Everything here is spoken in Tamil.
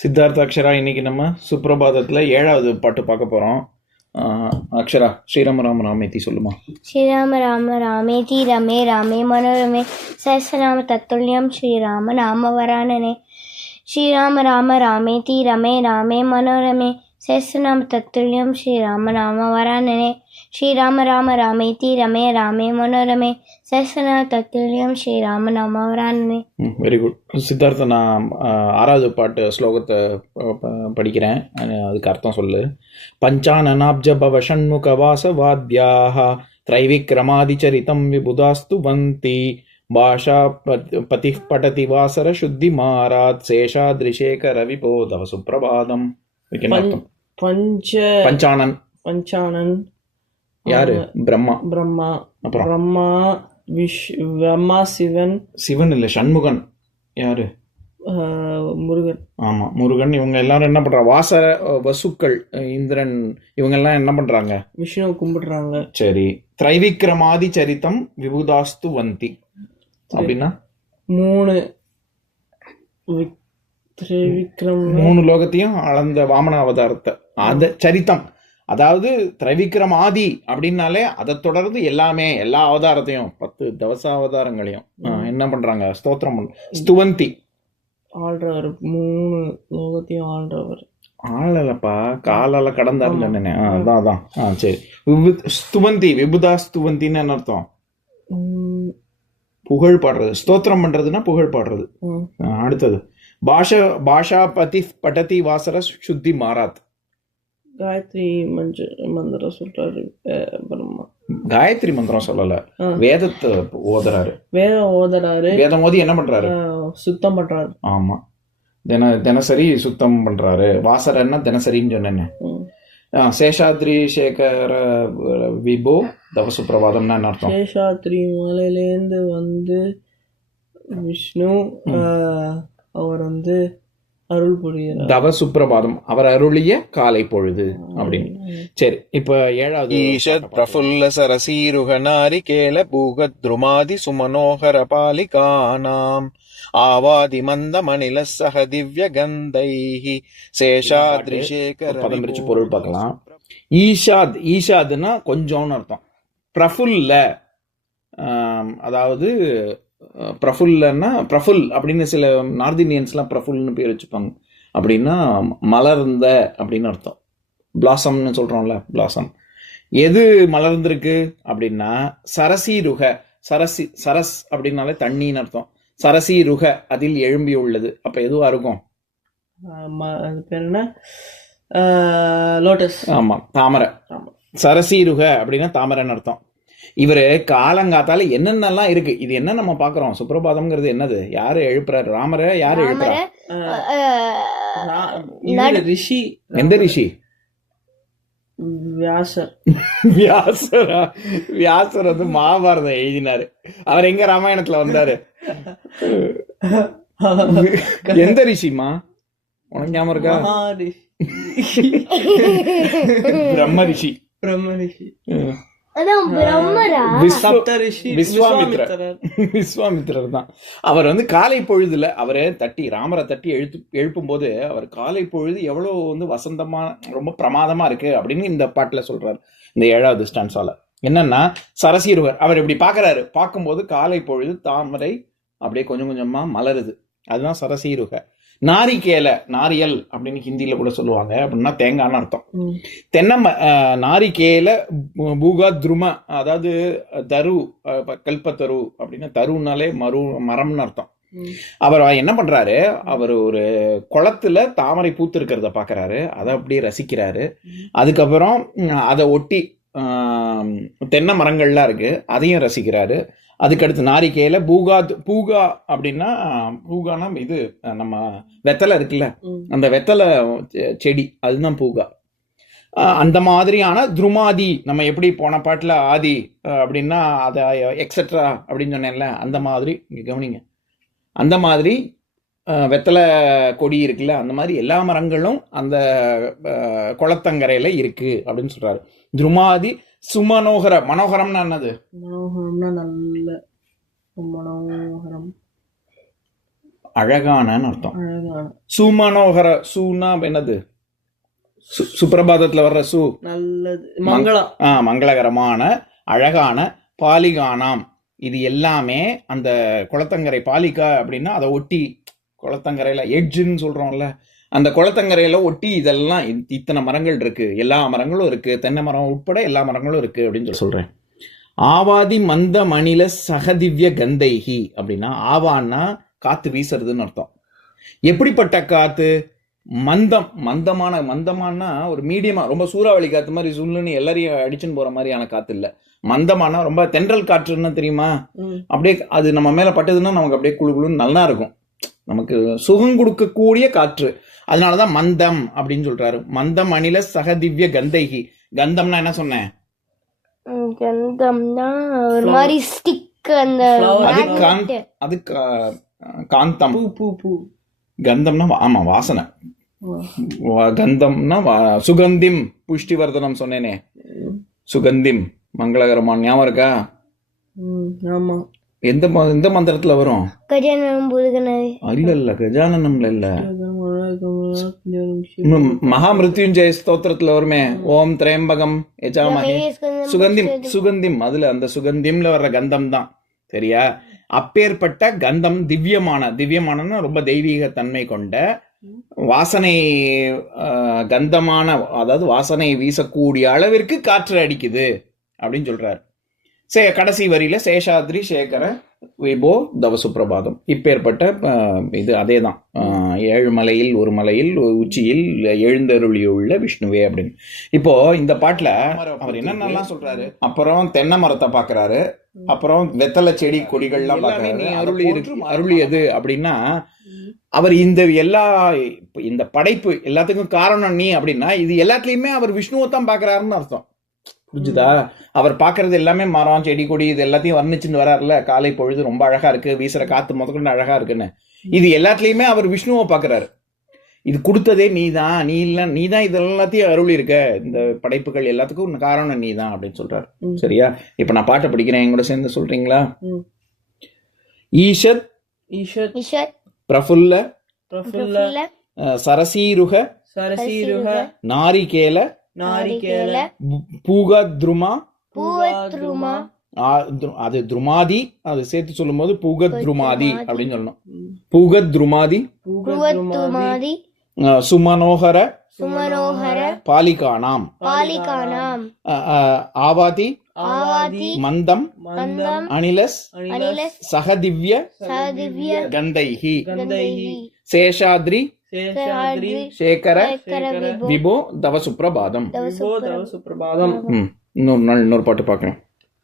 சித்தார்த்த அக்ஷரா, இன்னைக்கு நம்ம சுப்ரபாதத்தில் 7வது பாட்டு பார்க்க போகிறோம். அக்ஷரா, ஸ்ரீராம ராம ராமேதி சொல்லுமா. ஸ்ரீராம ராம ராமேதி ரமே ராமே மனோரமே சஹஸ்ரநாம தத்துல்யம் ஸ்ரீராம நாம வரானனே. ஸ்ரீராம ராம ராமேதி ரமே ராமே மனோரமே சஹஸ்ரநாம தத்துல்யம் ஸ்ரீராம நாம வரானனே. ஸ்ரீராம ராம ராமேதி ரமே ராமே மனோரமே சஹஸ்ரநாம தத்துல்யம் ஸ்ரீராம நாம வரானனே. Very good. சித்தார்த்த, நான் 6வது பாட்டு ஸ்லோகத்தை படிக்கிறேன், அதுக்கு அர்த்தம் சொல்லு. பஞ்சானனாப்ஜ பவ ஷண்முக வாசவாத்யாஹ த்ரைவிக்ரமாதிச்சரிதம் விபுதாஸ்து வந்தி பாஷா பதி படதி வாசர சுத்தி மாராத் சேஷாத்ரிசேகர விபோதவ சுப்ரபாதம். பஞ்சானன் பஞ்சானன் யாரு? பிரம்மா. பிரம்மா அப்புறம் பிரம்மா பிரம்மா சிவன். சிவன் இல்ல, சண்முகன். யாரு? முருகன். ஆமா, முருகன். இவங்க எல்லாரும் என்ன பண்றாங்க? வாசர வசுக்கள், இந்திரன், இவங்க எல்லாம் என்ன பண்றாங்க? விஷ்ணுவை கும்பிடுறாங்க. சரி. திரைவிக்ரமாதி சரித்தம் விபுதாஸ்து வந்தி அப்படின்னா 3 லோகத்தையும் அளந்த வாமன அவதாரத்தை, அந்த சரித்தம். அதாவது திரைவிக்ரமாதி அப்படின்னாலே அதை தொடர்ந்து எல்லா அவதாரத்தையும் 10 தவசாவதாரங்களையும் என்ன பண்றாங்க? ஸ்தோத்திரம் ஸ்துவந்தி. ஆள்றவர் 3 லோகத்தையும் ஆள்றவர். ஆளலப்பா, காலால கடந்தாருன்னு சொன்னேன். அதான். சரி. ஸ்துவந்தி, விபுதா ஸ்துவந்தின்னு என்ன அர்த்தம்? புகழ் பாடுறது. ஸ்தோத்திரம் பண்றதுன்னா புகழ் பாடுறது. அடுத்தது பாஷா பதி படதி வாசர சுத்தி மாராத். காயத்ரி மந்திரம் சொல்றாரு பிரம்மா. காயத்ரி மந்திரம் சொல்லல, வேதத்தை ஓதுறாரு. வேதம் ஓதி என்ன பண்றாரு? சுத்தம் பண்றாரு. ஆமா, தினசரி சுத்தம் பண்றாரு. வாசரன்னா தினசரின்னு சொன்னேன்னு. சேஷாத்ரி சேகர விபோ தவ சுப்ரபாதம்னா என்ன அர்த்தம்? சேஷாத்ரி மலையிலேருந்து வந்து விஷ்ணு அவர் வந்து அருள் புரிகிறார். தவ சுப்ரபாதம், அவர் அருளிய காலை பொழுது அப்படின்னு. சரி, இப்ப 7வது. ஈஷத் பிரஃபுல்ல சரசீருக நாரிகேல பூகத்ருமாதி சுமனோகர பாலிகானாம் ஆவாதி மந்த மணில சக திவ்ய கந்தைஹி சேஷாத்ரிசேகர. பதம் பிரிச்சு பொருள் பார்க்கலாம். ஈஷாத்னா கொஞ்சம்னு அர்த்தம். பிரஃபுல்ல, அதாவது பிரஃபுல்லன்னா, பிரஃபுல் அப்படின்னு சில நார்த் இந்தியன்ஸ்லாம் பிரஃபுல்னு பேர் வச்சுப்பாங்க. அப்படின்னா மலர்ந்த அப்படின்னு அர்த்தம். பிளாசம்னு சொல்றோம்ல, பிளாசம். எது மலர்ந்திருக்கு அப்படின்னா சரசீருக. சரஸ் அப்படின்னாலே தண்ணின்னு அர்த்தம். சரசீருக, அதில் எழும்பி உள்ளது. அப்ப எதுவா இருக்கும்? அது பேர் என்ன? லோட்டஸ். ஆமா, தாமரை. சரசீருக அப்படின்னா தாமரைன்னு அர்த்தம். இவரு காலங்காத்தால என்னென்னலாம் இருக்கு, இது என்ன நம்ம பாக்குறோம்? சுப்ரபாதம்ங்கிறது என்னது? யாரு எழுப்புறாரு? ராமரை யாரு எழுப்புறா? ரிஷி. எந்த ரிஷி? வியாசர். வியாசர் வந்து மகாபாரதம் எழுதினாரு. அவர் எங்க ராமாயணத்துல வந்தாரு? எந்த ரிஷிமா? உனக்கு ஞாபகம் இருக்கா? பிரம்ம ரிஷி. விஸ்வாமித்திரர் தான். அவர் வந்து காலை பொழுதுல அவரை ராமரை தட்டி எழுப்பும் போது அவர் காலை பொழுது எவ்வளவு வந்து வசந்தமா, ரொம்ப பிரமாதமா இருக்கு அப்படின்னு இந்த பாட்டுல சொல்றாரு. இந்த 7வது ஸ்டான்ஸால என்னன்னா, சரசீருகர் அவர் இப்படி பாக்குறாரு. பார்க்கும்போது காலை பொழுது தாமரை அப்படியே கொஞ்சம் கொஞ்சமா மலருது. அதுதான் சரசீருக. நாரிகேல, நாரியல் அப்படின்னு ஹிந்தியில கூட சொல்லுவாங்க. அப்படின்னா தேங்காய்னு அர்த்தம். நாரிகேல பூகா துரும, அதாவது தரு, கல்பத்தரு அப்படின்னா தருனாலே மரம்னு அர்த்தம். அவர் என்ன பண்றாரு? அவர் ஒரு குளத்துல தாமரை பூத்து இருக்கிறத பாக்குறாரு. அதை அப்படியே ரசிக்கிறாரு. அதுக்கப்புறம் அதை ஒட்டி தென்னை மரங்கள்லாம் இருக்கு, அதையும் ரசிக்கிறாரு. அதுக்கடுத்து நாரிகேல பூகா அப்படின்னா, பூகானா இது நம்ம வெத்தலை இருக்குல்ல, அந்த வெத்தலை செடி, அதுதான் பூகா. அந்த மாதிரியான துருமாதி, நம்ம எப்படி போன பாட்டுல ஆதி அப்படின்னா அதை எக்ஸெட்ரா அப்படின்னு சொன்னேன்ல, அந்த மாதிரி இங்க கவனிங்க. அந்த மாதிரி வெத்தலை கொடி இருக்குல்ல, அந்த மாதிரி எல்லா மரங்களும் அந்த குளத்தங்கரையில இருக்கு அப்படின்னு சொல்றாரு. துருமாதி சுமனோகர. மனோகரம்னா என்னது? மனோகரம்னா நல்ல மனோகரம். அழகானன்னு அர்த்தம். அழகான சுமனோகர, சூனா என்னது? சுப்பிரபாதத்துல வர்ற சு, நல்லது மங்களம். மங்களகரமான, அழகான, பாலிகானாம், இது எல்லாமே அந்த குளத்தங்கரை, பாலிகா அப்படின்னா அதை ஒட்டி குளத்தங்கரையில எட்ஜுன்னு சொல்றோம்ல, அந்த குளத்தங்கரையில ஒட்டி இதெல்லாம் இத்தனை மரங்கள் இருக்கு, எல்லா மரங்களும் இருக்கு, தென்னை மரம் உட்பட எல்லா மரங்களும் இருக்கு அப்படின்னு சொல்றேன். ஆவாதி மந்த மணில சகதிவ்ய கந்தைகி அப்படின்னா, ஆவான்னா காத்து வீசுறதுன்னு அர்த்தம். எப்படிப்பட்ட காத்து? மந்தமானா ஒரு மீடியமா, ரொம்ப சூறாவளி காத்து மாதிரி சுல்லுன்னு எல்லாரையும் அடிச்சுன்னு போற மாதிரியான காத்து இல்ல. மந்தமான ரொம்ப தென்றல் காற்றுன்னு தெரியுமா, அப்படியே அது நம்ம மேல பட்டதுன்னா நமக்கு அப்படியே குழு குழுன்னு நல்லா இருக்கும், நமக்கு சுகம் கொடுக்கக்கூடிய காற்று. அதனாலதான் மந்தம் அப்படின்னு சொல்றாரு. மந்தம் அணில சகதிவ்ய கந்தைகி. கந்தம்னா என்ன சொன்னேன்? கந்தம்னா ஒரு மாதிரி ஸ்டிக், அந்த அது காந்தம். பூ பூ பூ. கந்தம்னா ஆமா வாசனை. கந்தம்னா சுகந்திம், புஷ்டிவர்தனம் சொன்னேனே, சுகந்திம் மங்களகரமான, ஞாபகம் இருக்கா? ஆமா. எந்த மந்திரத்துல வரும்? கஜானனம் பூதகணாதி. இல்ல கஜானனம்ல இல்ல, மகாமிருத்யுஞ்சய ஸ்தோத்திரத்துல வருமே, ஓம் திரையம்பகம் யஜாமஹே சுகந்திம், அதுல அந்த சுகந்திம்ல வர்ற கந்தம் தான். சரியா? அப்பேற்பட்ட கந்தம் திவ்யமான ரொம்ப தெய்வீக தன்மை கொண்ட வாசனை, கந்தமான, அதாவது வாசனை வீசக்கூடிய அளவிற்கு காற்று அடிக்குது அப்படின்னு சொல்றாரு. கடைசி வரியில சேஷாத்ரி சேகர விபோ தவ சுப்பிரபாதம். இப்பேற்பட்ட இது அதேதான், 7 மலையில் ஒரு மலையில் உச்சியில் எழுந்தருளியுள்ள விஷ்ணுவே அப்படின்னு. இப்போ இந்த பாட்டுல அவர் என்னென்னலாம் சொல்றாரு? அப்புறம் தென்னை மரத்தை பாக்குறாரு, அப்புறம் வெத்தலை செடி கொடிகள்லாம் பாக்குறாரு. அருளியது அப்படின்னா, அவர் இந்த படைப்பு எல்லாத்துக்கும் காரணம் நீ அப்படின்னா, இது எல்லாத்துலயுமே அவர் விஷ்ணுவை தான் பாக்குறாருன்னு அர்த்தம். புரிஞ்சுதா? அவர் பாக்குறது எல்லாமே மரம் செடி கொடி இது எல்லாத்தையும் வர்ணிச்சுட்டு வர்றாருல, காலை பொழுது ரொம்ப அழகா இருக்கு, வீசுற காத்து முதற்கொண்டு அழகா இருக்குன்னு, இது எல்லாத்துலயுமே அவர் விஷ்ணுவை பாக்குறாரு. இது கொடுத்ததே நீதான், நீதான் இது எல்லாத்தையும் அருள் இருக்க, இந்த படைப்புகள் எல்லாத்துக்கும் காரணம் நீதான் அப்படின்னு சொல்றாரு. சரியா? இப்ப நான் பாட்டை படிக்கிறேன், என் கூட சேர்ந்து சொல்றீங்களா? ஈஷத் ஈஷத் பிரஃபுல்ல பிரஃபுல்ல சரசீருக சரசீருக நாரிகேல நாரிகேல பூகத்ருமா பூவத்ருமா. அது துருமாதி, அது சேர்த்து சொல்லும் போது பூகத்ருமாதி அப்படின்னு சொல்லணும். பூகத்ருமாதி பூவத்ருமாதி சுமனோகர சுமனோகர பாலிகானாம் பாலிகானாம் ஆவாதி ஆவாதி மந்தம் மந்தம் அனிலஸ் அனிலஸ் சகதிவ்ய சதிவ்ய கந்தைஹி கந்தைஹி சேஷாத்ரி சேஷாத்ரி சேகர சேகர விபோ விபோ தவ சுப்பிரபாதம். விபோ தவ சுப்பிரபாதம். இன்னொரு பாட்டு பார்க்கணும்.